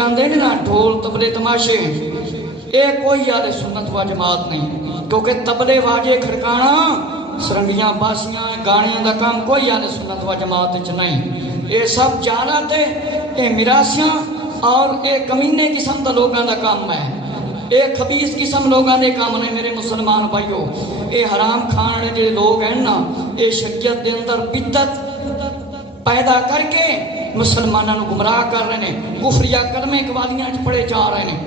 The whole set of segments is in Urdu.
گاندے نے نا ڈھول تبلے تماشے، اے کوئی آل سنت و جماعت نہیں، کیونکہ تبلے واجے کھڑکانا سرنگیاں باسیاں گانیاں دا کام کوئی آل سنت و جماعت وچ نہیں، اے سب جالات اے میراسیاں اور اے کمینے قسم دا لوگاں دا کام ہے، اے خبیث قسم لوگاں دے کام نے میرے مسلمان بھائیو۔ اے حرام کھانے دے لوگ ہیں نا، اے شریعت دے اندر بدعت پیدا کر کے مسلمانوں کو گمراہ کر رہے ہیں، کفریہ کلمے قوالیاں پڑھے جا رہے ہیں،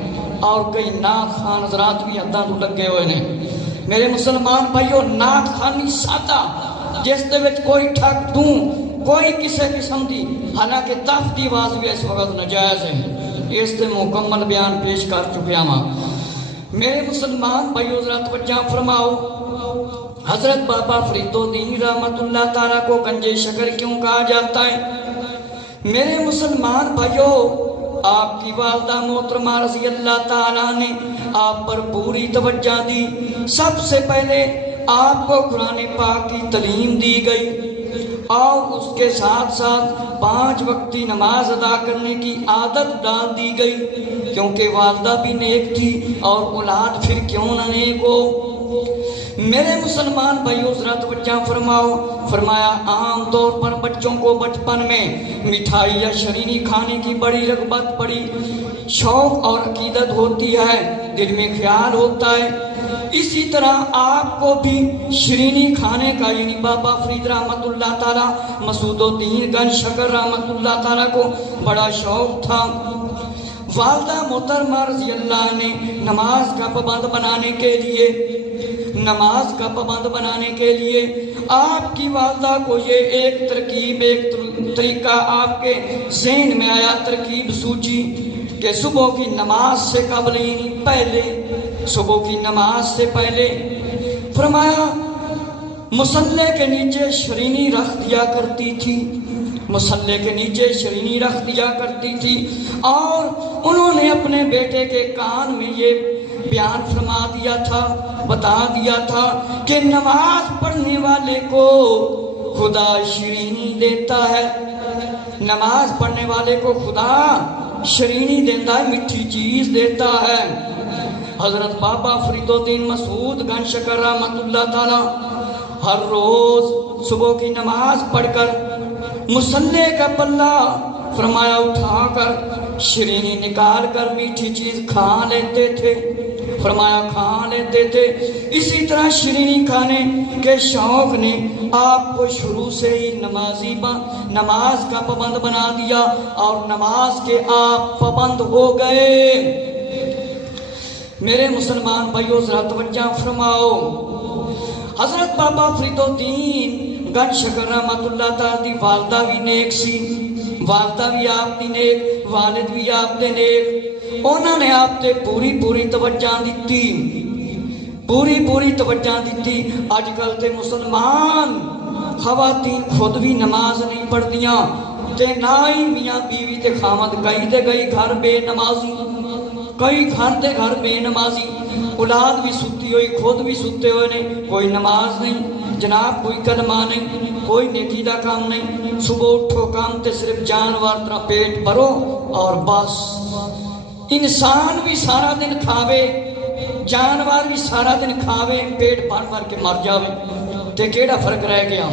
اور کئی نعت خان حضرات بھی حداں تو لگے ہوئے ہیں۔ میرے مسلمان بھائیو، نعت خانی سادہ جس دے وچ کوئی ٹھک دوں کوئی کسے قسم دی، حالانکہ تف دی آواز بھی اس وقت ناجائز ہے، اس دے مکمل بیان پیش کر چکے ہاں۔ میرے مسلمان بھائیو ذرا توجہ فرماؤ، حضرت بابا فرید الدین رحمت اللہ تعالیٰ کو گنجے شکر کیوں کہا جاتا ہے؟ میرے مسلمان بھائیو، آپ کی والدہ محترمہ رضی اللہ تعالیٰ نے آپ پر پوری توجہ دی۔ سب سے پہلے آپ کو قرآن پاک کی تعلیم دی گئی اور اس کے ساتھ ساتھ 5 وقتی نماز ادا کرنے کی عادت ڈال دی گئی، کیونکہ والدہ بھی نیک تھی اور اولاد پھر کیوں نہ نیک ہو۔ میرے مسلمان بھائیو ذرا توجہ فرماؤ، فرمایا عام طور پر بچوں کو بچپن میں مٹھائی یا شرینی کھانے کی بڑی رغبت، بڑی شوق اور عقیدت ہوتی ہے، دل میں خیال ہوتا ہے۔ اسی طرح آپ کو بھی شرینی کھانے کا، یعنی بابا فرید رحمت اللہ تعالیٰ، مسعود الدین گنج شکر رحمت اللہ تعالیٰ کو بڑا شوق تھا۔ والدہ محترمہ رضی اللہ نے نماز کا پابند بنانے کے لیے آپ کی والدہ کو یہ ایک ترکیب، ایک طریقہ آپ کے ذہن میں آیا، ترکیب سوچی کہ صبح کی نماز سے قبل، یعنی پہلے، صبح کی نماز سے پہلے فرمایا مصلے کے نیچے شرینی رکھ دیا کرتی تھی، مصلے کے نیچے شرینی رکھ دیا کرتی تھی، اور انہوں نے اپنے بیٹے کے کان میں یہ بیان فرما دیا تھا، بتا دیا تھا کہ نماز پڑھنے والے کو خدا شرینی دیتا ہے، نماز پڑھنے والے کو خدا شرینی دیتا ہے، میٹھی چیز دیتا ہے۔ حضرت بابا فرید الدین مسعود گنج شکر رحمت اللہ تعالی ہر روز صبح کی نماز پڑھ کر مصلے کا پلہ فرمایا اٹھا کر شرینی نکال کر میٹھی چیز کھا لیتے تھے، فرمایا کھا لیتے تھے۔ اسی طرح شرینی کھانے کے شوق نے آپ کو شروع سے ہی نماز کا پابند بنا دیا، اور نماز کے آپ پابند ہو گئے۔ میرے مسلمان بھائیو ذرا توجہ فرماؤ، حضرت بابا فرید الدین گنج شکر رحمت اللہ تعالی دی والدہ بھی نیک سی، والدہ بھی آپ دی نیک، والد بھی آپ دے نیک، انہوں نے آپ تے پوری توجہ دیتی، پوری توجہ دیتی۔ آج کل تے مسلمان خواتین خود بھی نماز نہیں پڑھدیاں، تے نہ ہی میاں بیوی تے خامد گئی تے گئی گھر بے نمازی، کئی گھر تے گھر بے نمازی، اولاد بھی ستی ہوئی، خود بھی ستے ہوئے نے، کوئی نماز نہیں جناب، کوئی کلمہ نہیں، کوئی نیکی دا کام نہیں، صبح اٹھو کام تے صرف جانور طرح پیٹ بھرو اور بس۔ انسان بھی سارا دن کھاوے، جانور بھی سارا دن کھاوے، پیٹ بھر بھر کے مر جاوے، تے کیڑا فرق رہ گیا؟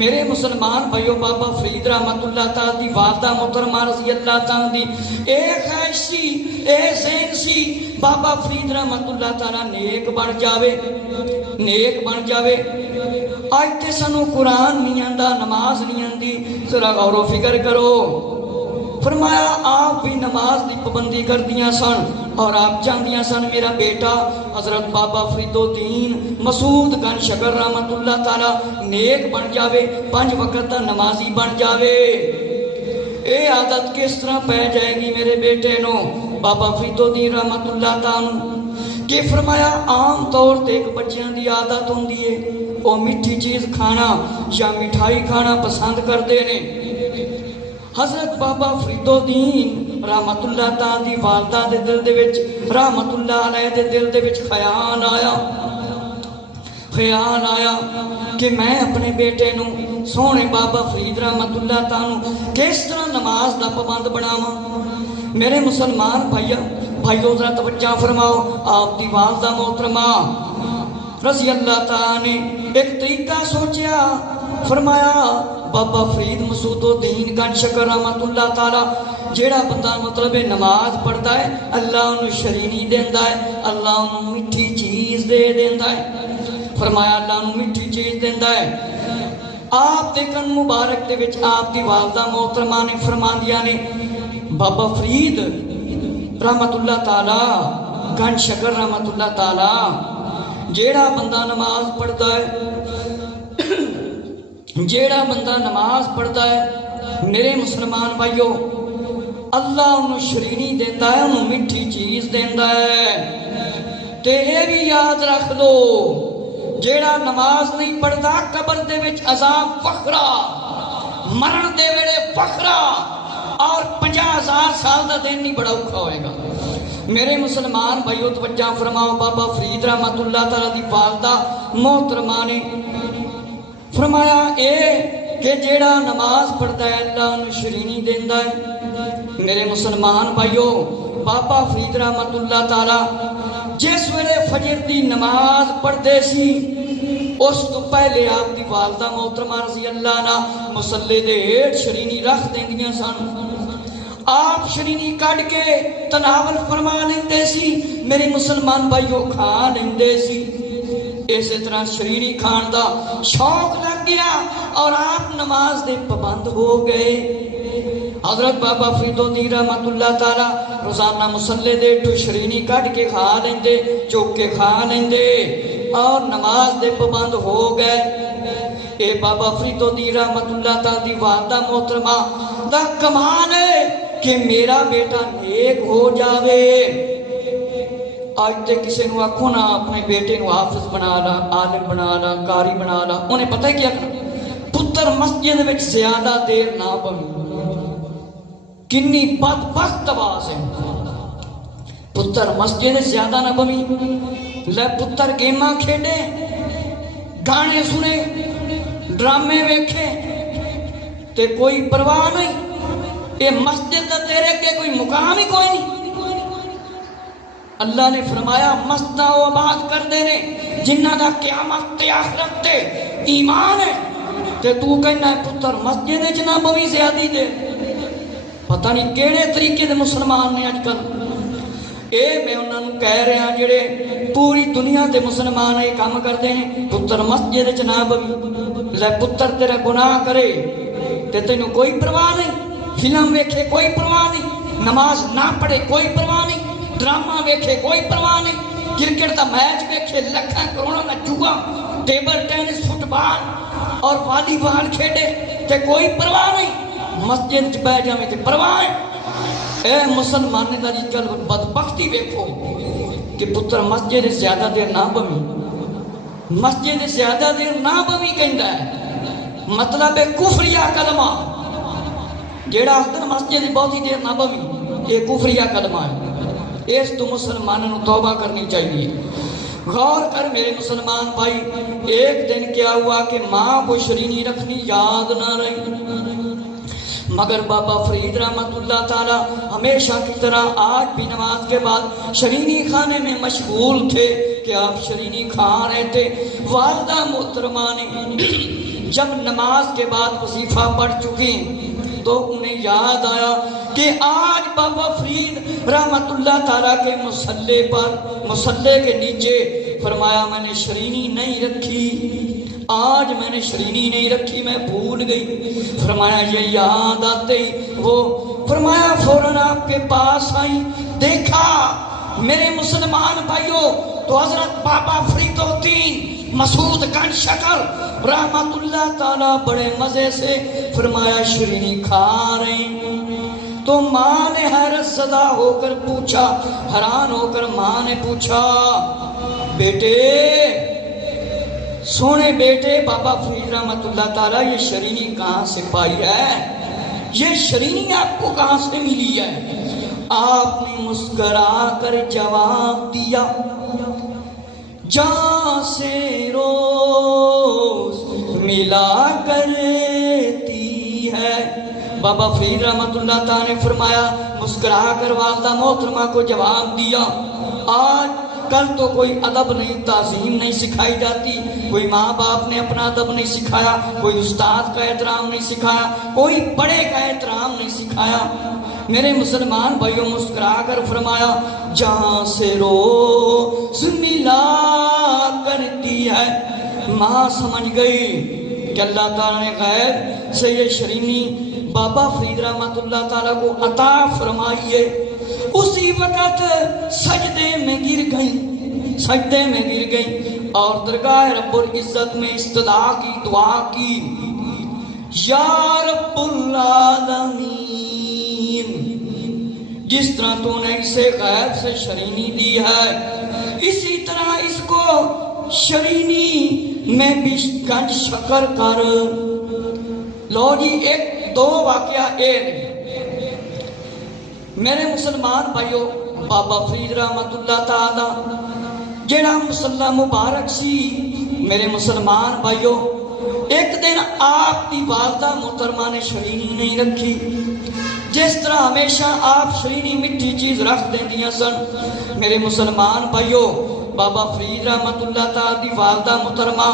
میرے مسلمان بھائیو، بابا فرید رحمت اللہ تعالی دی والدہ محترمہ رضی اللہ تعالی دی اے خواہش سی، اے ذہن سی، بابا فرید رحمت اللہ تعالی نیک بن جاوے۔ آج تے سانو قرآن نہیں آندا، نماز نہیں آندی، ذرا غور و فکر کرو۔ فرمایا آپ بھی نماز دی پابندی کر دیا سن، اور آپ چاہدیاں سن میرا بیٹا حضرت بابا فرید الدین مسعود گنج شکر رحمت اللہ تعالی نیک بن جاوے، 5 وقت دا نمازی بن جاوے۔ اے عادت کس طرح پہ جائے گی میرے بیٹے نو، بابا فرید الدین رحمت اللہ تعالی کہ فرمایا عام طور تے ایک بچیاں دی عادت ہوندی ہے وہ میٹھی چیز کھانا یا مٹھائی کھانا پسند کردے نے۔ حضرت بابا فرید الدین رحمت اللہ تعالی دی والدہ دے دل دے وچ، رحمت اللہ علیہ دے دل دے وچ خیال آیا کہ میں اپنے بیٹے نو سونے بابا فرید رحمت اللہ تعالی کس طرح نماز دا پابند بناواں۔ میرے مسلمان بھائیو ذرا توجہ فرماؤ، آپ کی والدہ محترمہ رضی اللہ تعالیٰ نے ایک طریقہ سوچیا، فرمایا بابا فرید مسعود الدین گنج شکر رحمت اللہ تعالیٰ جیڑا بندہ مطلب نماز پڑھتا ہے اللہ انہوں شرینی دیندا ہے، اللہ انہوں میٹھی چیز دے دیندا ہے، فرمایا اللہ انہوں میٹھی چیز دیندا ہے۔ آپ دے کن مبارک دے وچ آپ دی والدہ محترمہ نے فرماندیاں نے بابا فرید رحمت اللہ تعالیٰ گنج شکر رحمت اللہ تعالیٰ جیڑا بندہ نماز پڑھتا ہے جیڑا بندہ نماز پڑھتا ہے میرے مسلمان بھائیو اللہ انہوں شرینی دیتا ہے، انہوں میٹھی چیز دیتا ہے۔ تے اے بھی یاد رکھ دو جیڑا نماز نہیں پڑھتا قبر دے وچ عذاب وکھرا، مرن دے ویلے وکھرا، اور 50,000 سال دا دن نہیں بڑا اوکھا ہوئے گا۔ میرے مسلمان بھائیو توجہ فرماؤ، بابا فرید رحمت اللہ تعالیٰ دی والدہ محترمہ نے فرمایا اے کہ جیڑا نماز پڑھتا ہے اللہ انہوں شرینی دیندا ہے۔ میرے مسلمان بھائیو بابا فرید رحمت اللہ تعالیٰ جس ویلے فجر دی نماز پڑھتے سی اس تو پہلے آپ دی والدہ محترمہ رضی اللہ عنہ مصلی دے ہیٹھ شرینی رکھ دیندیاں سن، آپ شرینی کٹ کے تناول فرما لیندے سی، میرے مسلمان بھائیو کھا لیندے سی۔ اسی طرح شرینی کھان دا شوق لگ گیا اور آپ نماز دے پابند ہو گئے۔ حضرت بابا فرید الدین رحمت اللہ تعالیٰ روزانہ مصلی دے تو شرینی کٹ کے کھا لیندے، چوک کے کھا لیندے اور نماز دے پابند ہو گئے۔ اے بابا فرید الدین رحمت اللہ تعالیٰ دی والدہ محترمہ دا کمال ہے کہ میرا بیٹا نیک ہو جاوے۔ آج تے کسی نو آکھو نا اپنے بیٹے نو حافظ بنا لا، عالم بنا لا، قاری بنا لا، انہیں پتہ ہے کیا کرنا؟ پتر مسجد وچ زیادہ دیر نہ بمی، کنی بدبخت آواز ہے، پتر مسجد زیادہ نہ بمی، لے پتر گیماں کھیڈے، گانے سنے، ڈرامے ویکھے تے کوئی پرواہ نہیں، اے مسجد دا تیرے کے کوئی مقام ہی کوئی نہیں۔ اللہ نے فرمایا مسجدہ و آباد کر دینے جنہ دا قیامت تے آخرت تے ایمان ہے، تے تو کہنا ہے پتر مسجد جنہ بوی زیادی دے، پتہ نہیں کیڑے طریقے دے مسلمان نے آج کل۔ اے میں انہوں نے کہہ رہے ہیں جڑے پوری دنیا دے مسلمان یہ کام کرتے ہیں پتر مسجد جنہ بوی، لے پتر تیرے گناہ کرے تے تینوں کوئی پرواہ نہیں، فلم ویکھے کوئی پرواہ نہیں، نماز نہ پڑھے کوئی پرواہ نہیں، ڈرامہ ویکھے کوئی پرواہ نہیں، کرکٹ دا میچ ویکھے لکھاں کروڑاں دا جوا، ٹیبل ٹینس، فٹ بال اور والی بال کھیڈے تے کوئی پرواہ نہیں، مسجد چ بیٹھ جاویں تے پرواہ ہے۔ اے مسلمان دا کل بدبختی ویکھو کہ پتر مسجد زیادہ دیر نہ بمی، مسجد زیادہ دیر نہ بمی کہندا ہے، مطلب ہے کفریہ کلمہ، جیڑا آخر مسجد بہت ہی دیر نہ بمی یہ کفریہ کلمہ ہے۔ اس تو مسلمانوں توبہ کرنی چاہیے۔ غور کر میرے مسلمان بھائی، ایک دن کیا ہوا کہ ماں کو شرینی رکھنی یاد نہ رہی، مگر بابا فرید رحمت اللہ تعالیٰ ہمیشہ کی طرح آج بھی نماز کے بعد شرینی کھانے میں مشغول تھے کہ آپ شرینی کھا رہے تھے۔ والدہ محترمہ نے جب نماز کے بعد وظیفہ پڑھ چکی تو انہیں یاد آیا کہ آج بابا فرید رحمت اللہ تعالیٰ کے مصلی کے نیچے فرمایا میں نے شرینی نہیں رکھی، آج میں نے شرینی نہیں رکھی، میں بھول گئی۔ فرمایا یہ یاد آتے ہی وہ فرمایا فوراً آپ کے پاس آئی، دیکھا میرے مسلمان بھائیوں تو حضرت بابا فرید الدین مسعود گنج شکر رحمت اللہ تعالیٰ بڑے مزے سے فرمایا شرینی کھا رہے ہیں۔ تو ماں نے حیرت زدہ ہو کر پوچھا، حیران ہو کر ماں نے پوچھا بیٹے، سونے بیٹے بابا فرید رحمت اللہ تعالیٰ یہ شرینی کہاں سے پائی ہے، یہ شرینی آپ کو کہاں سے ملی ہے؟ آپ نے مسکرا کر جواب دیا، جہاں سے روز ملا کرتی ہے بابا فرید رحمت اللہ تعالی نے فرمایا، مسکرا کر والدہ محترمہ کو جواب دیا، آج کل تو کوئی ادب نہیں، تعظیم نہیں سکھائی جاتی، کوئی ماں باپ نے اپنا ادب نہیں سکھایا، کوئی استاد کا احترام نہیں سکھایا، کوئی بڑے کا احترام نہیں سکھایا۔ میرے مسلمان بھائیوں مسکرا کر فرمایا، جہاں سے روز ملا کرتی ہے، ماں سمجھ گئی کہ اللہ تعالیٰ نے غیب سے یہ شرینی بابا فرید رحمت اللہ تعالیٰ کو عطا فرمائیے۔ اسی وقت سجدے میں گر گئیں اور درگاہ رب العزت میں استدعا کی، دعا کی، یا رب العالمین، جس طرح تو نے اسے غیب سے شرینی دی ہے، اسی طرح اس کو شرینی میں بھی گنج شکر کر۔ لو جی ایک دو واقعہ ایک میرے مسلمان بھائیو، بابا فرید رحمت اللہ تعالی جڑا مسلح مبارک سی، میرے مسلمان بھائیو، ایک دن آپ کی والدہ محترمہ نے شرینی نہیں رکھی، جس طرح ہمیشہ آپ شرینی مٹھی چیز رکھ دیندیاں سن۔ میرے مسلمان بھائیو، بابا فرید رحمت اللہ تعالی دی والدہ محترمہ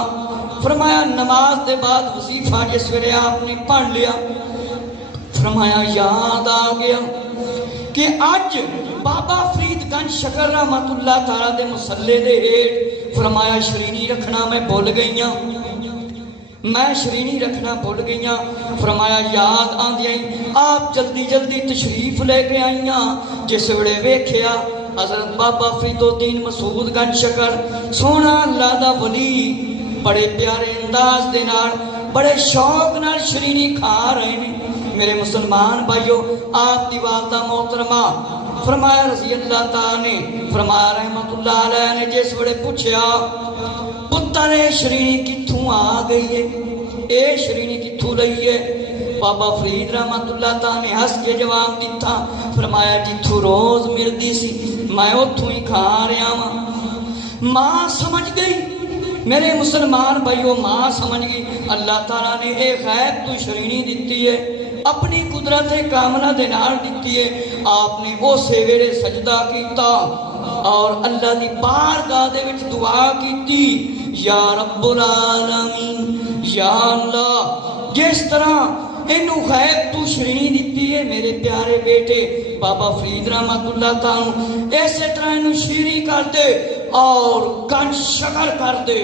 فرمایا، نماز دے بعد وظیفہ جس ویلے آپ نے پڑھ لیا، فرمایا یاد آ گیا کہ اج بابا فرید گنج شکر رحمت اللہ تعالیٰ دے مسلے دے ہیٹھ، فرمایا شرینی رکھنا میں بھول گئیاں، میں شرینی رکھنا بھول گئیاں۔ فرمایا یاد آندیاں آپ جلدی جلدی تشریف لے کے آئیاں، جس وڑے ویکھیا حضرت بابا فرید الدین مسعود گنج شکر سونا اللہ دا ولی بڑے پیارے انداز دے نال بڑے شوق نال شرینی کھا رہے ہیں۔ میرے مسلمان بھائیو، آپ دی والدہ محترمہ فرمایا رضی اللہ تعالیٰ نے فرمایا رحمت اللہ علیہ نے جس وڑے پوچھیا، پتر شرینی کتھوں آ گئی ہے، اے شرینی کتھوں لئی ہے؟ بابا فرید رحمت اللہ تعالیٰ نے ہنس کے جواب دیتا، فرمایا جتھوں روز مردی سی میں اتھوں ہی کھا رہا ہوں۔ ماں سمجھ گئی، میرے مسلمان بھائیو، ماں سمجھ گئی اللہ تعالیٰ نے ایک غیب تو شرینی دیتی ہے، اپنی قدرت کاملہ دے نال دیتی ہے۔ آپ نے اسے ویلے سجدہ کیتا اور اللہ دی بارگاہ دے وچ دعا کیتی، یا رب العالمین، یا اللہ جس طرح انہوں غیب تو شرینی دیتی ہے میرے پیارے بیٹے بابا فرید رحمت اللہ تعالیٰ، ایسے طرح انہوں شیری کر دے اور گنج شکر کر دے۔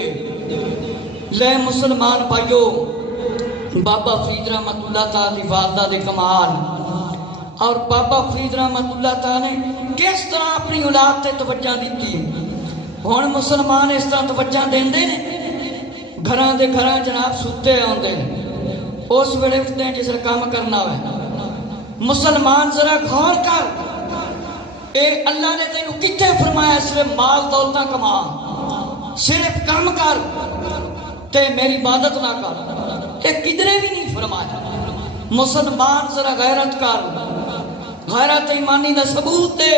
لے مسلمان بھائیو، بابا فرید رحمت اللہ تعالیٰ دی والدہ دے کمال اور بابا فرید رحمت اللہ تعالیٰ نے کس طرح اپنی اولاد تے توجہ دیتی ہے۔ ہن مسلمان اس طرح توجہ دیندے نے، گھراں دے گھراں جناب ستے ہوندے نے، اس ویلے اٹھتے ہیں جس کام کرنا ہے۔ مسلمان ذرا غور کر، اے اللہ نے تینوں کتنے فرمایا صرف مال دولتاں کما، صرف کام کر تے میری عبادت نہ کر، اے کدھرے بھی نہیں فرمایا۔ مسلمان ذرا غیرت کر، غیرت ایمانی دا ثبوت دے۔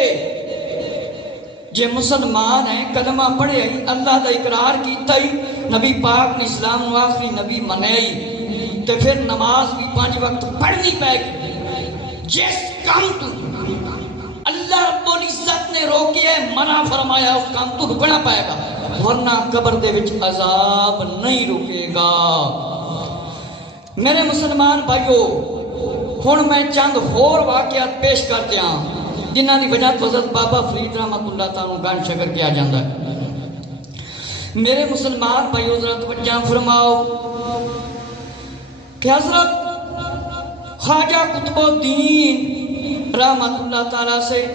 جے مسلمان ہیں، کلمہ پڑھے ہی، اللہ دا اقرار کیتا ہی، نبی پاک نے اسلام آخری نبی منائی، تو پھر نماز بھی 5 وقت پڑھنی پائے گی۔ جس کام تو اللہ رب العزت نے روکے ہے، منع فرمایا، اس کام تو رکنا پائے گا، ورنہ قبر دے وچ عذاب نہیں رکے گا۔ میرے مسلمان بھائیو، ہن میں چند ہور واقعات پیش کر دیاں جنہاں دی وجہ تو حضرت بابا فرید رحمت اللہ تعالیٰ گنج شکر کیا جاندہ ہے۔ میرے مسلمان بھائیو ذرا توجہ فرماؤ کہ حضرت خواجہ قطب الدین رحمت اللہ تعالیٰ سے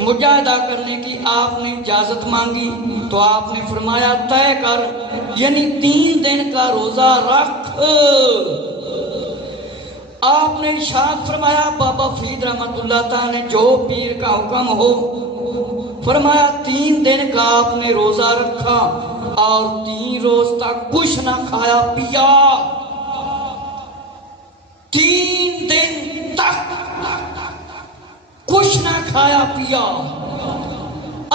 مجاہدہ کرنے کی آپ نے اجازت مانگی تو آپ نے فرمایا طے کر، یعنی 3 دن کا روزہ رکھ۔ آپ نے ارشاد فرمایا بابا فرید رحمت اللہ تعالیٰ نے جو پیر کا حکم ہو، فرمایا 3 دن کا آپ نے روزہ رکھا اور 3 روز تک کچھ نہ کھایا پیا۔ 3 دن تک کچھ نہ کھایا پیا۔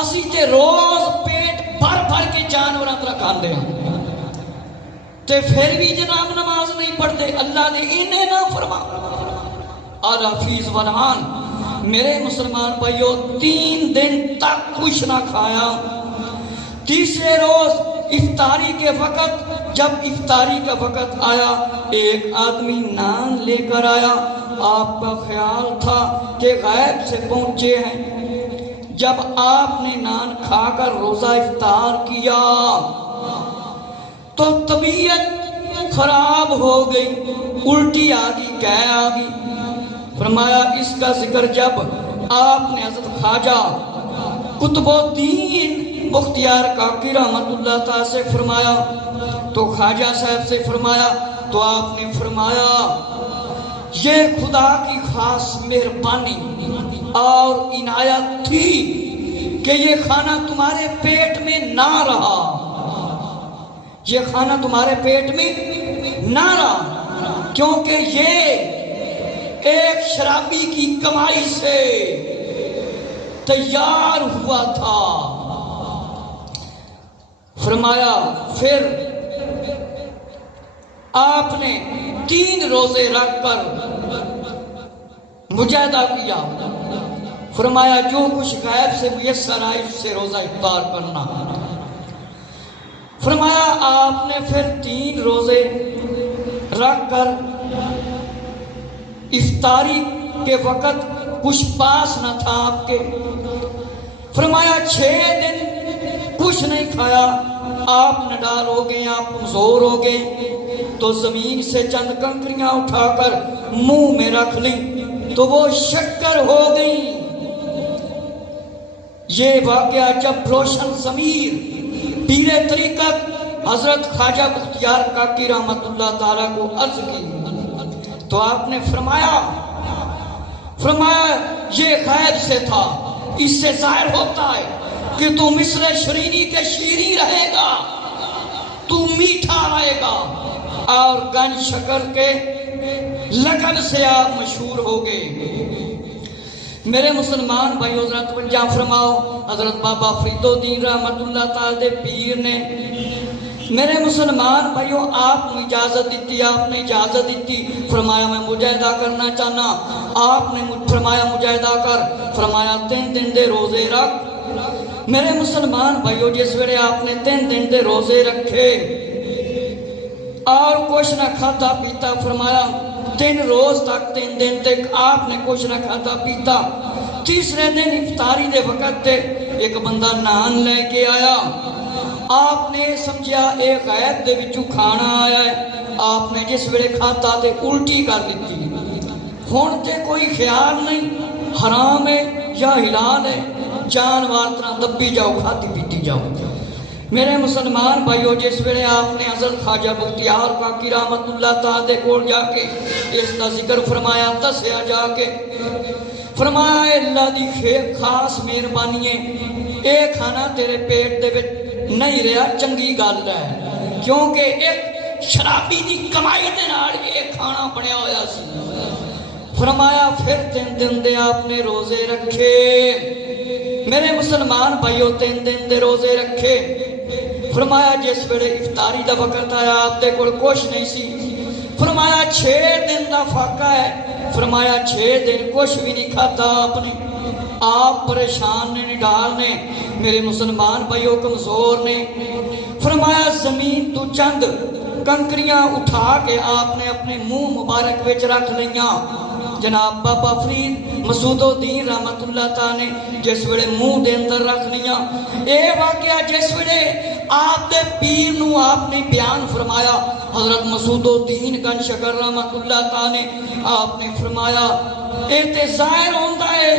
اسی تے روز پیٹ بھر بھر کے جانوراں طرح کھاندے ہیں تے پھر بھی جناب نماز نہیں پڑھتے۔ اللہ نے انہیں نہ فرما، اور حفیظ ونان میرے مسلمان بھائیوں 3 دن تک کچھ نہ کھایا. تیسرے روز افطاری کے وقت جب افطاری کا وقت آیا ایک آدمی نان لے کر آیا. آپ کا خیال تھا کہ غیب سے پہنچے ہیں. جب آپ نے نان کھا کر روزہ افطار کیا تو طبیعت خراب ہو گئی, الٹی آ گئی, قے آ گئی. فرمایا اس کا ذکر جب آپ نے حضرت خواجہ قطب الدین بختیار کاکی رحمت اللہ تعالی سے فرمایا تو خواجہ صاحب سے فرمایا تو آپ نے فرمایا یہ خدا کی خاص مہربانی اور عنایت تھی کہ یہ کھانا تمہارے پیٹ میں نہ رہا, یہ کھانا تمہارے پیٹ میں نہ رہا, کیونکہ یہ ایک شرابی کی کمائی سے تیار ہوا تھا. فرمایا پھر آپ نے 3 روزے رکھ کر مجاہدہ کیا. فرمایا جو کچھ غیب سے میسر آئے اس سے روزہ افطار کرنا. فرمایا آپ نے پھر 3 روزے رکھ کر افطاری کے وقت کچھ پاس نہ تھا آپ کے. فرمایا 6 دن کچھ نہیں کھایا. آپ نڈال ہو گئے, آپ کمزور ہو گئے تو زمین سے چند کنکریاں اٹھا کر منہ میں رکھ لی تو وہ شکر ہو گئی. یہ واقعہ جب روشن ضمیر پیر طریقت حضرت خواجہ بختیار کاکی رحمت اللہ تعالیٰ کو عرض کی تو آپ نے فرمایا یہ غیب سے تھا. اس سے ظاہر ہوتا ہے کہ تو مصر شرینی کے شیریں رہے گا, تو میٹھا رہے گا اور گنج شکر کے لقب سے آپ مشہور ہوگے. میرے مسلمان بھائی حضرت توجہ فرماؤ, حضرت بابا فرید الدین رحمت اللہ تعالی پیر نے میرے مسلمان بھائیوں آپ نے اجازت دیتی, آپ نے اجازت دیتی. فرمایا میں مجاہدہ کرنا چاہنا. آپ نے فرمایا مجاہدہ کر. فرمایا 3 دن دے روزے رکھ. میرے مسلمان بھائیوں جس ویلے آپ نے 3 دن دے روزے رکھے اور کچھ نہ کھاتا پیتا, فرمایا 3 روز تک 3 دن تک آپ نے کچھ نہ کھاتا پیتا. تیسرے دن افطاری دے وقت تے ایک بندہ نان لے کے آیا. آپ نے سمجھا ایک غیب دے وچوں کھانا آیا ہے. آپ نے جس ویلے کھاتا تے الٹی کر دیتی. ہن تے کوئی خیال نہیں حرام ہے یا حلال ہے, جانوار طرح دبی جاؤ, کھاتی پیتی جاؤ. میرے مسلمان بھائیو جس ویلے آپ نے حضرت خواجہ بختیار کاکی رحمت اللہ تعالی کول جا کے اس کا ذکر فرمایا, دسیا جا کے فرمایا اللہ دی خاص مہربانی ہے, اے کھانا تیرے پیٹ دے وچ نہیں رہا, چنگی گل ہے کیونکہ ایک شرابی دی کمائی دے نال یہ کھانا بنیا ہویا سی. فرمایا پھر 3 دن دے آپ نے روزے رکھے. میرے مسلمان بھائیو 3 دن دے روزے رکھے. فرمایا جس ویلے افطاری دا وقت آیا آپ دے کول کچھ نہیں سی. فرمایا 6 دن دا فاقہ ہے. فرمایا 6 دن کچھ بھی نہیں کھاتا آپ نے. آپ پریشان نے, نڈال نے, میرے مسلمان بھائیو کمزور نے. فرمایا زمین تو چند کنکریاں اٹھا کے آپ نے اپنے منہ مبارک وچ رکھ لیاں. جناب بابا فرید مسعود الدین رحمت اللہ تعالی نے جس ویلے منہ دے اندر رکھ لیاں. اے واقعہ جس ویلے آپ دے پیر نو آپ نے بیان فرمایا, حضرت مسعود الدین گنج شکر رحمت اللہ تعالی نے آپ نے فرمایا اے تے ظاہر ہوندا ہے,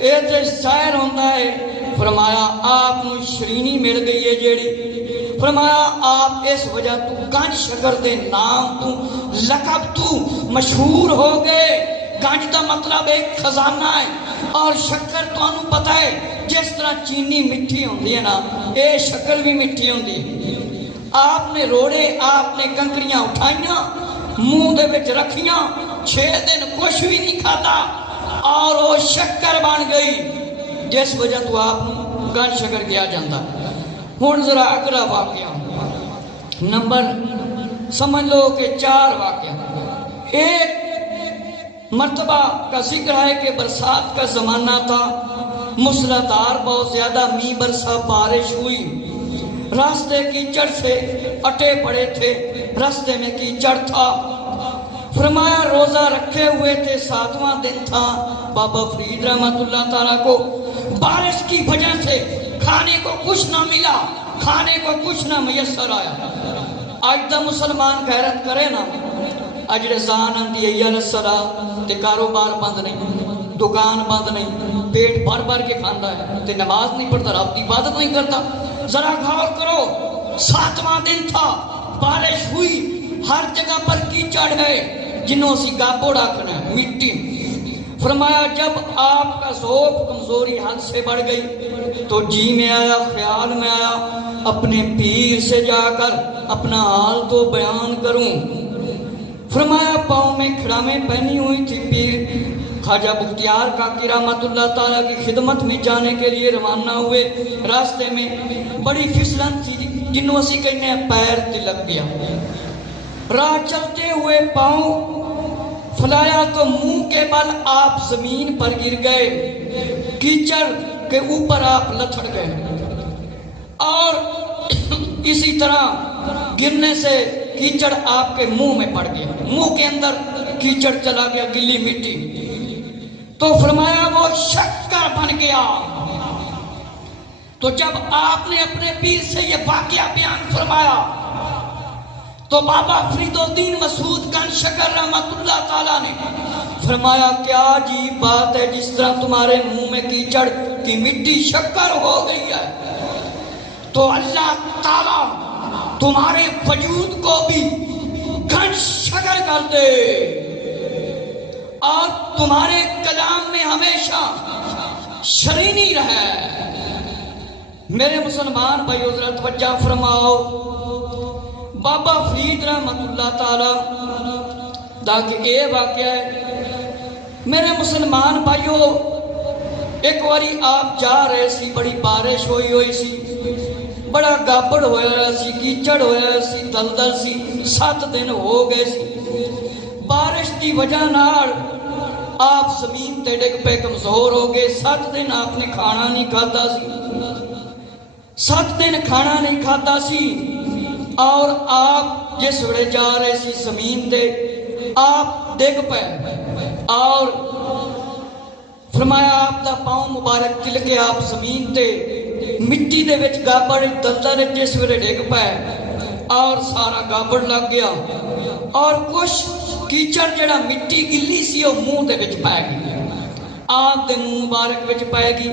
اے تے ظاہر ہوندا ہے. فرمایا آپ نو شرینی مل گئی ہے جیڑی. فرمایا آپ اس وجہ تو گنج شکر دے نام تو لقب تو مشہور ہو گئے. گنج دا مطلب ایک خزانہ ہے اور شکر تو انہوں پتہ ہے جس طرح چینی مٹھی ہوندی ہے نا, اے شکر بھی مٹھی ہوندی ہے. آپ نے روڑے, آپ نے کنکریاں اٹھائیاں, منہ دے وچ رکھیاں, 6 دن کچھ بھی نہیں کھاتا اور وہ شکر بن گئی جس وجہ تو آپ گنج شکر کیا جاندہ. ہن ذرا اگلا واقعہ نمبر سمجھ لو کہ 4 واقعہ. ایک مرتبہ کا ذکر ہے کہ برسات کا زمانہ تھا، موسلادھار بہت زیادہ میںہ برسا، بارش ہوئی، راستے کیچڑ سے اٹے پڑے تھے، راستے میں کیچڑ تھا۔ فرمایا روزہ رکھے ہوئے تھے، 7واں دن تھا۔ بابا فرید رحمت اللہ تعالیٰ کو بارش کی وجہ سے کھانے کو کچھ نہ ملا، کھانے کو کچھ نہ میسر آیا۔ آج دا مسلمان غیرت کرے نا، اج رزان آندی ہے الصلاۃ تے کاروبار بند نہیں، دکان بند نہیں، پیٹ بھر بھر کے کھاندا ہے تے نماز نہیں پڑھتا، رب کی عبادت نہیں کرتا۔ ذرا غور کرو، 7واں دن تھا، بارش ہوئی، ہر جگہ پر کیچڑ ہے جنہوں سے گابوڑ آکھنا ہے، مٹی۔ فرمایا جب آپ کا ذوق کمزوری حد سے بڑھ گئی تو جی میں آیا، خیال میں آیا، اپنے پیر سے جا کر اپنا حال تو بیان کروں۔ فرمایا پاؤں میں کھڑامیں پہنی ہوئی تھی، پیر خواجہ بختیار کاکی رحمت اللہ تعالیٰ کی خدمت میں جانے کے لیے روانہ ہوئے۔ راستے میں بڑی پھسلن تھی، جنوں سے کہنے پیر تلک گیا۔ راہ چلتے ہوئے پاؤں پھلایا تو منہ کے بل آپ زمین پر گر گئے، کیچڑ کے اوپر آپ لتھڑ گئے، اور اسی طرح گرنے سے کیچڑ آپ کے منہ میں پڑ گیا، منہ کے اندر کیچڑ چلا گیا، گلی مٹی۔ تو فرمایا وہ شکر بن گیا۔ تو جب آپ نے اپنے پیر سے یہ واقعہ بیان فرمایا تو بابا فرید الدین مسعود گنج شکر رحمت اللہ تعالیٰ نے فرمایا کیا عجیب بات ہے، جس طرح تمہارے منہ میں کیچڑ کی مٹی شکر ہو گئی ہے، تو اللہ تعالیٰ تمہارے وجود کو بھی گنج شکر کر دے اور تمہارے کلام میں ہمیشہ شرینی رہے۔ میرے مسلمان بھائیو ذرا توجہ فرماؤ، بابا فرید رحمت اللہ تعالی دا کہ اے واقعہ ہے۔ میرے مسلمان بھائیو ایک واری آپ جا رہے سی، بڑی بارش ہوئی سی، بڑا گابڑ ہویا سی، کیچڑ ہویا سی، دلدل سی، 7 دن ہو گئے سی۔ بارش کی وجہ نال آپ زمین تے ڈگ پہ کمزور ہو گئے۔ 7 دن آپ نے کھانا نہیں کھاتا سی، 7 دن کھانا نہیں کھاتا سی، اور آپ جس وڑے جا رہے سی زمین تے آپ ڈگ پے، اور فرمایا آپ دا پاؤں مبارک تل کے آپ زمین تے مٹی دے وچ گابڑ دلدل جس وڑے ڈگ پے، اور سارا گابڑ لگ گیا، اور کچھ کیچڑ جڑا مٹی گلی سی وہ منہ دے وچ پے گئی، آپ دے منہ مبارک وچ پے گئی۔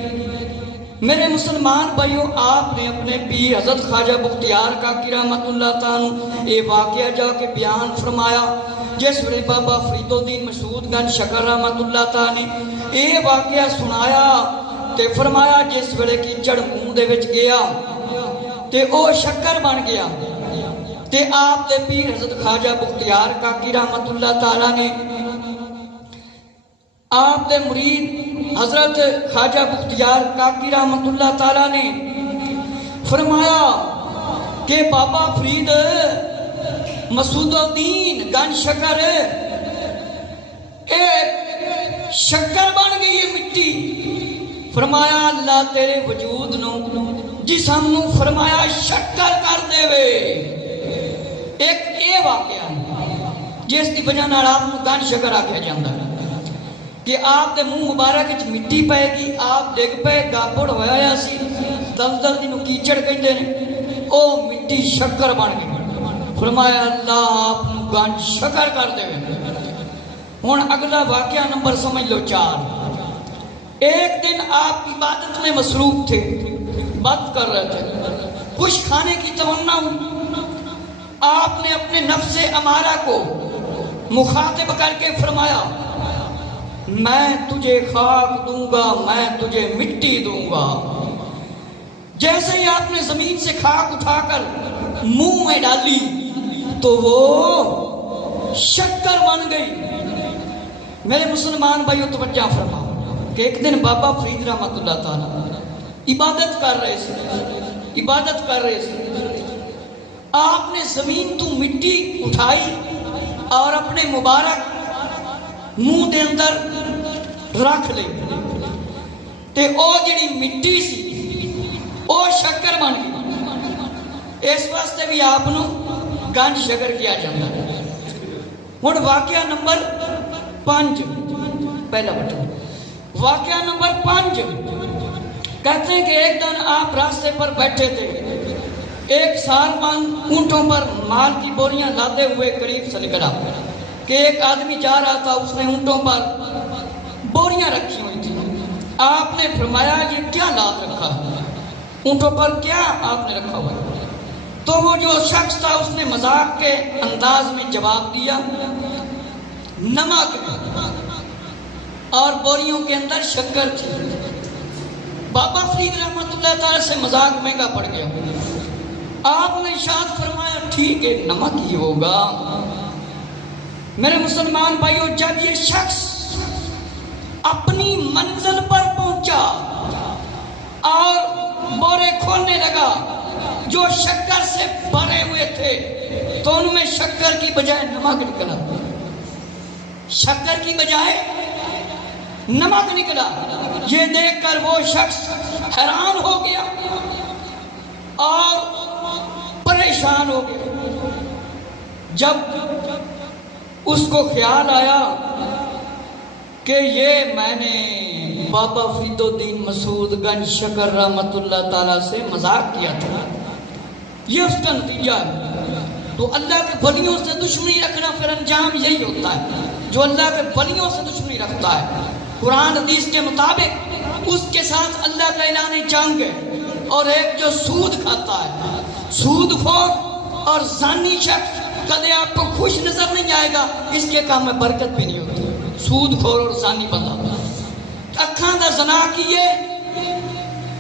میرے مسلمان بھائیو آپ نے اپنے پیر حضرت خواجہ بختیار کاکی رحمت اللہ تعالیٰ یہ واقعہ جا کے بیان فرمایا، جس ویلے بابا فرید الدین مسعود گنج شکر رحمت اللہ تعالیٰ نے یہ واقعہ سنایا تے فرمایا جس ویلے کیچڑ منہ دے وچ گیا تے او شکر بن گیا، تے آپ دے پیر حضرت خواجہ بختیار کاکی رحمت اللہ تعالیٰ نے آپ دے مرید حضرت خواجہ بختیار کاکی رحمت اللہ تعالیٰ نے فرمایا کہ بابا فرید مسعود الدین گنج شکر ایک شکر بن گئی ہے مٹی۔ فرمایا اللہ تیرے وجود نو جسم نو فرمایا شکر کر دے وے۔ ایک اے واقعہ جس کی وجہ نال آپ نو گنج شکر آکھیا جاندا ہے کہ آپ دے منہ مبارک وچ مٹی پے گی، آپ ڈگ پے، گابڑ ہویا سی، دلدل جنوں کیچڑ کہندے نے، او مٹی شکر بن گئی۔ فرمایا اللہ آپ نو گنج شکر کر دے۔ ہن اگلا واقعہ نمبر سمجھ لو 4۔ ایک دن آپ عبادت میں مصروف تھے، بات کر رہے تھے، کچھ کھانے کی تمنا ہوئی، آپ نے اپنے نفس امارہ کو مخاطب کر کے فرمایا میں تجھے خاک دوں گا، میں تجھے مٹی دوں گا۔ جیسے ہی آپ نے زمین سے خاک اٹھا کر منہ میں ڈالی تو وہ شکر بن گئی۔ میرے مسلمان بھائیو توجہ فرماؤ کہ ایک دن بابا فرید رحمت اللہ تعالی عبادت کر رہے تھے، آپ نے زمین تو مٹی اٹھائی اور اپنے مبارک منہ دے اندر رکھ لے تے او جڑی مٹی سی او شکر بن گئی. اس واسطے بھی آپ نو گنج شکر کیا جاتا ہے. ہن واقعہ نمبر 5 پہلا بٹن. واقعہ نمبر 5 کہتے ہیں کہ ایک دن آپ راستے پر بیٹھے تھے. ایک سالمند اونٹوں پر مال کی بوریاں لاتے ہوئے قریب سے نکلا کہ ایک آدمی جا رہا تھا. اس نے اونٹوں پر بوریاں رکھی ہوئی تھی. آپ نے فرمایا یہ کیا لاد رکھا ہے؟ اونٹوں پر کیا آپ نے رکھا ہوا ہے؟ تو وہ جو شخص تھا اس نے مذاق کے انداز میں جواب دیا نمک، اور بوریوں کے اندر شکر تھی. بابا فرید رحمت اللہ تعالی سے مذاق مہنگا پڑ گیا. آپ نے ارشاد فرمایا ٹھیک ہے نمک ہی ہوگا. میرے مسلمان بھائیوں، جب یہ شخص اپنی منزل پر پہنچا اور بورے کھولنے لگا جو شکر سے بھرے ہوئے تھے تو ان میں شکر کی بجائے نمک نکلا. شکر کی بجائے نمک نکلا. یہ دیکھ کر وہ شخص حیران ہو گیا اور پریشان ہو گیا. جب اس کو خیال آیا کہ یہ میں نے بابا فرید الدین مسعود گنج شکر رحمت اللہ تعالیٰ سے مذاق کیا تھا، یہ اس کا نتیجہ ہے. تو اللہ کے ولیوں سے دشمنی رکھنا پھر انجام یہی ہوتا ہے. جو اللہ کے ولیوں سے دشمنی رکھتا ہے قرآن حدیث کے مطابق اس کے ساتھ اللہ کا اعلان جنگ ہے. اور ایک جو سود کھاتا ہے، سود خور اور زانی شخص کدے آپ کو خوش نظر نہیں آئے گا، اس کے کام میں برکت بھی نہیں ہوتی. سود خور اور زانی بندہ اکھاں دا زنا کیے،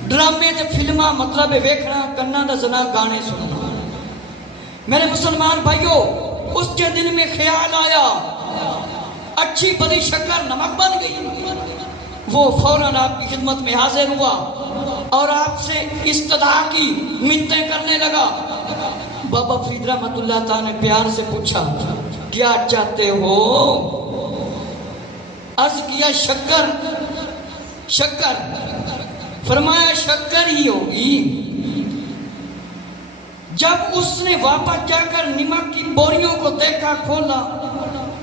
ڈرامے تے فلماں مطلب ویکھنا، کناں دا زنا گانے سننا. میرے مسلمان بھائیوں، اس کے دل میں خیال آیا اچھی بڑی شکر نمک بن گئی. وہ فوراً آپ کی خدمت میں حاضر ہوا اور آپ سے استدعا کی، منتیں کرنے لگا. بابا فرید رحمت اللہ تعالیٰ نے پیار سے پوچھا کیا چاہتے ہو؟ عرض کیا شکر. شکر فرمایا شکر ہی ہوگی. جب اس نے واپس جا کر نمک کی بوریوں کو دیکھا، کھولا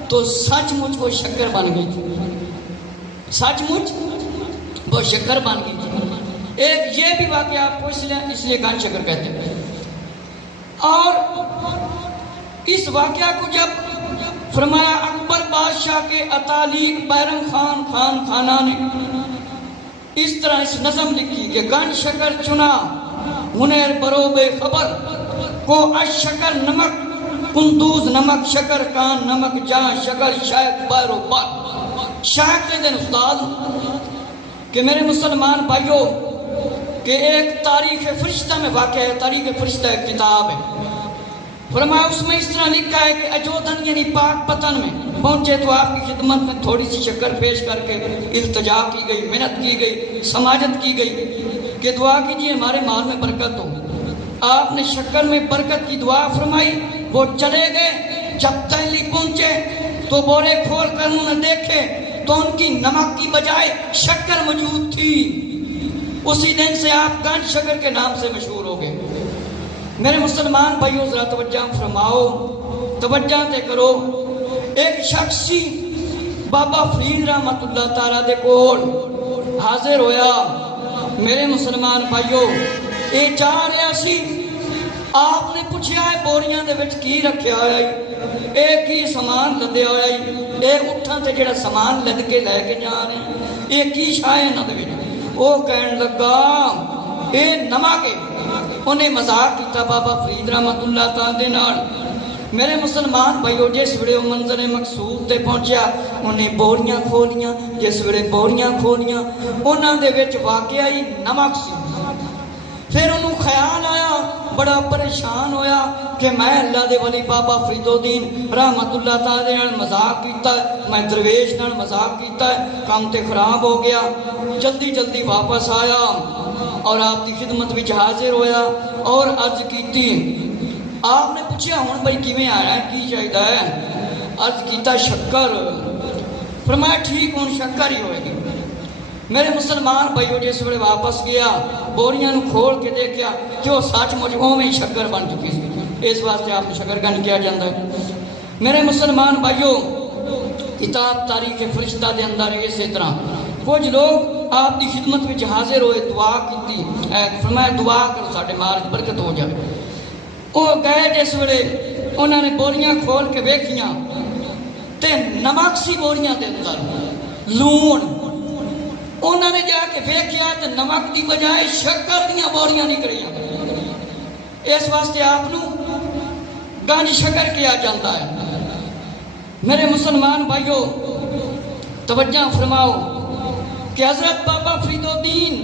تو سچ مچ وہ شکر بن گئی تھی. سچ مچ وہ شکر بن گئی تھی. ایک یہ بھی واقعہ آپ کو اس لیے گنج شکر کہتے ہیں. اور اس واقعہ کو جب فرمایا اکبر بادشاہ کے اتالیق بیرم خان خان خانہ نے اس طرح اس نظم لکھی کہ گنج شکر چنا منیر برو بے خبر کو اشکر نمک کندوز نمک شکر کان نمک جہاں شکر شاید بیرو بار. شاید کے دن استاد کہ میرے مسلمان بھائیوں کہ ایک تاریخ فرشتہ میں واقع ہے. تاریخ فرشتہ ایک کتاب ہے. فرمایا اس میں اس طرح لکھا ہے کہ اجودھن یعنی پاک پتن میں پہنچے تو آپ کی خدمت میں تھوڑی سی شکر پیش کر کے التجا کی گئی، محنت کی گئی، سماجت کی گئی کہ دعا کیجیے ہمارے مال میں برکت ہو. آپ نے شکر میں برکت کی دعا فرمائی. وہ چلے گئے. جب دہلی پہنچے تو بورے کھول کر انہوں نے دیکھے تو ان کی نمک کی بجائے شکر موجود تھی. اسی دن سے آپ گنج شکر کے نام سے مشہور ہو گئے. میرے مسلمان بھائیوں ذرا توجہ فرماؤ، توجہ تے کرو. ایک شخصی بابا فرید رحمت اللہ تعالیٰ دے کول حاضر ہویا. میرے مسلمان بھائیوں اے جا رہا سی. آپ نے پوچھا ہے بوریاں دے وچ کی رکھیا ہویا ہے؟ اے کی سامان لدیا ہویا ہے؟ اے اٹھاں تے جڑا سامان لد کے لے کے جا رہے ہیں اے کی شاہ نہ دے. وہ کہن لگا اے نمک ہے. انہیں مذاق کیتا بابا فرید رحمت اللہ تعالیٰ دے نال. میرے مسلمان بھائیو جس ویلے وہ منظر مقصود تے پہنچیا انہیں بوریاں کھولیاں. جس ویلے بوریاں کھولیاں انہاں دے وچ واقعہ ہی نمک سی. پھر انہوں خیال آیا، بڑا پریشان ہویا کہ میں اللہ دے ولی بابا فرید الدین رحمت اللہ تعالی نال مذاق کیتا ہے، میں درویش نال مذاق کیتا ہے، کام تے خراب ہو گیا. جلدی جلدی واپس آیا اور آپ کی خدمت وچ حاضر ہویا اور عرض کیتی. آپ نے پوچھا ہن بھائی کیویں آیا ہے، کی چاہیدا ہے؟ عرض کیتا شکر. فرمایا ٹھیک ہوں شکر ہی ہوئے گی۔ میرے مسلمان بھائیو جس ویلے واپس گیا بوریاں نو کھول کے دیکھیا کہ وہ سچ مچ اوویں ہی شکر بن چکی سی، اس واسطے آپ نے شکر گن کیا جاتا ہے۔ میرے مسلمان بھائیو کتاب تاریخ فرشتہ دے اندر اسی طرح کچھ لوگ آپ کی خدمت میں حاضر ہوئے، دعا کی، فرمایا دعا کرو ساڈے مال دی برکت ہو جائے۔ وہ گئے جس ویلے انہوں نے بوریاں کھول کے ویکھیاں تے نمک سی بوریاں دے اندر لون، انہوں نے جا کے ویکھیا تے نمک کی بجائے شکر دیاں بوریاں نکلیاں۔ اس واسطے آپ نو گنج شکر کیا جاتا ہے۔ میرے مسلمان بھائیو توجہ فرماؤ کہ حضرت بابا فرید الدین